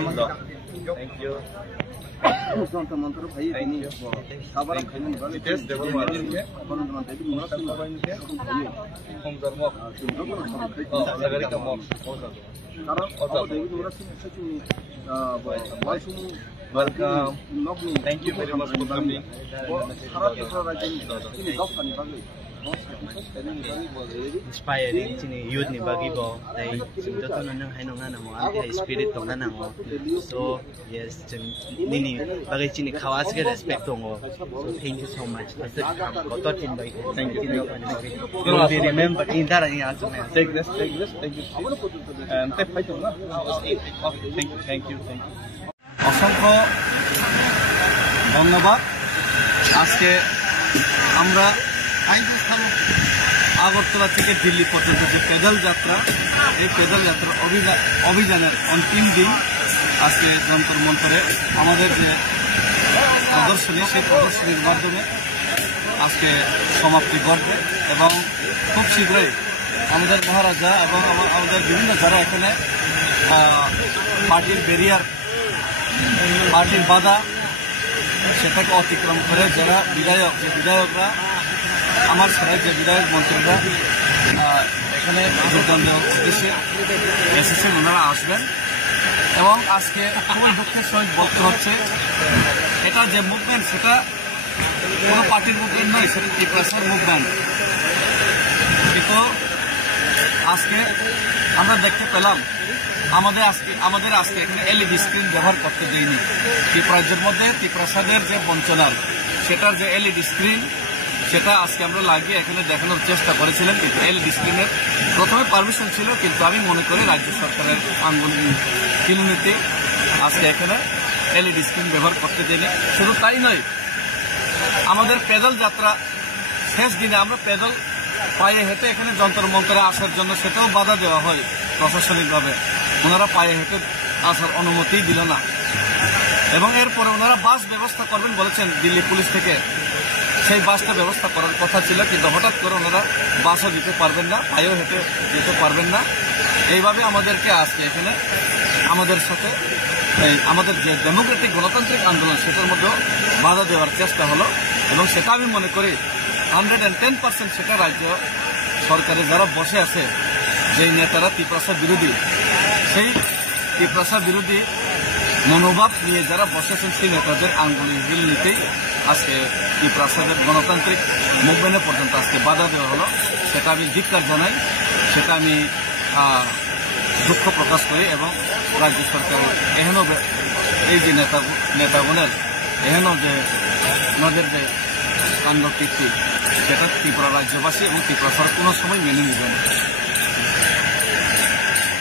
Thank you. Mantra भाई ini kabar khainin balik Tes dewan wajinya konon teman tadi menolak sagari ka mok karena kalau dari menolak sih langsung welcome thank you very much for coming harap kita rajin ini kau kan bagi inspiring chini youth ni bagi bo dai jingdo to nang haino ngana mo anti spirit to ngana mo so yes nini bagi chini khawas ke respect to mo so thank you so much got to invite thank you will be remembered in that in asme take this thank you and take fight na thank you অসংখ্য ধন্যবাদ আজকে আমরা আগরতলা থেকে দিল্লি পর্যন্ত যে পেদল যাত্রা এই পেদল যাত্রা অভিযানের অন্তিম দিন আজকে যন্তর মন্তরে আমাদের যে প্রদর্শনী সেই প্রদর্শনীর মাধ্যমে আজকে সমাপ্তি ঘটবে এবং খুব শীঘ্রই আমাদের মহারাজা এবং আমাদের বিভিন্ন যারা এখানে পার্টির ব্যারিয়ার পার্টির বাধা সেটাকে অতিক্রম করে যারা বিধায়করা আমার সাথে যে বিধায়ক মন্ত্রীরা এখানে যোগদান দেওয়ার উদ্দেশ্যে এসেছেন ওনারা আসবেন এবং আজকে খুবই দুঃখের সহিত বলতে হচ্ছে এটা যে মুভমেন্ট সেটা কোনো পার্টির মুভমেন্ট নয়, সেটা ত্রিপুরার মুভমেন্ট। কিন্তু আজকে আমরা দেখতে পেলাম আমাদের আজকে এখানে এলইডি স্ক্রিন ব্যবহার করতে দেয়নি। ত্রিপুরাজ্যের মধ্যে ত্রিপ্রসাদের যে বঞ্চনার সেটার যে এলইডি স্ক্রিন সেটা আজকে আমরা লাগিয়ে এখানে দেখানোর চেষ্টা করেছিলেন, কিন্তু এলইডি স্ক্রিনের প্রথমে পারমিশন ছিল, কিন্তু আমি মনে করি রাজ্য সরকারের কিলোমিতে আজকে এখানে এলইডি স্ক্রিন ব্যবহার করতে দেয়নি। শুধু তাই নয়, আমাদের পেদল যাত্রা শেষ দিনে আমরা পেদল পায়ে হেঁটে এখানে যন্তর মন্তরে আসার জন্য সেটাও বাধা দেওয়া হয় প্রশাসনিকভাবে। ওনারা পায়ে হেঁটে আসার অনুমতি দিল না এবং এরপরে ওনারা বাস ব্যবস্থা করবেন বলেছেন দিল্লি পুলিশ থেকে। সেই বাসটা ব্যবস্থা করার কথা ছিল, কিন্তু হঠাৎ করে ওনারা বাসও দিতে পারবেন না, পায়েও হেঁটে যেতে পারবেন না। এইভাবে আমাদেরকে আজকে এখানে আমাদের সাথে আমাদের যে ডেমোক্রেটিক গণতান্ত্রিক আন্দোলন সেটার মধ্যে বাধা দেওয়ার চেষ্টা হলো এবং সেটা আমি মনে করি 110% সেটা রাজ্য সরকারে যারা বসে আছে, যেই নেতারা ত্রিপ্রসা বিরোধী, সেই ত্রিপ্রসা বিরোধী মনোভাব নিয়ে যারা বসেছেন সেই নেতাদের আঙ্গুলের হিল নিতেই আজকে ত্রিপ্রসাদের গণতান্ত্রিক মুভমেন্টে পর্যন্ত আজকে বাধা দেওয়া হলো। সেটা আমি ধিক্কার জানাই, সেটা আমি দুঃখ প্রকাশ করি এবং রাজ্য সরকার এহেন এই যে নেতাগণের এহেন যে ওনাদের যে কাণ্ড কীর্তি সেটা ত্রিপুরা রাজ্যবাসী এবং ত্রিপুরা সরকার কোনো সময় মেনে নিবে না।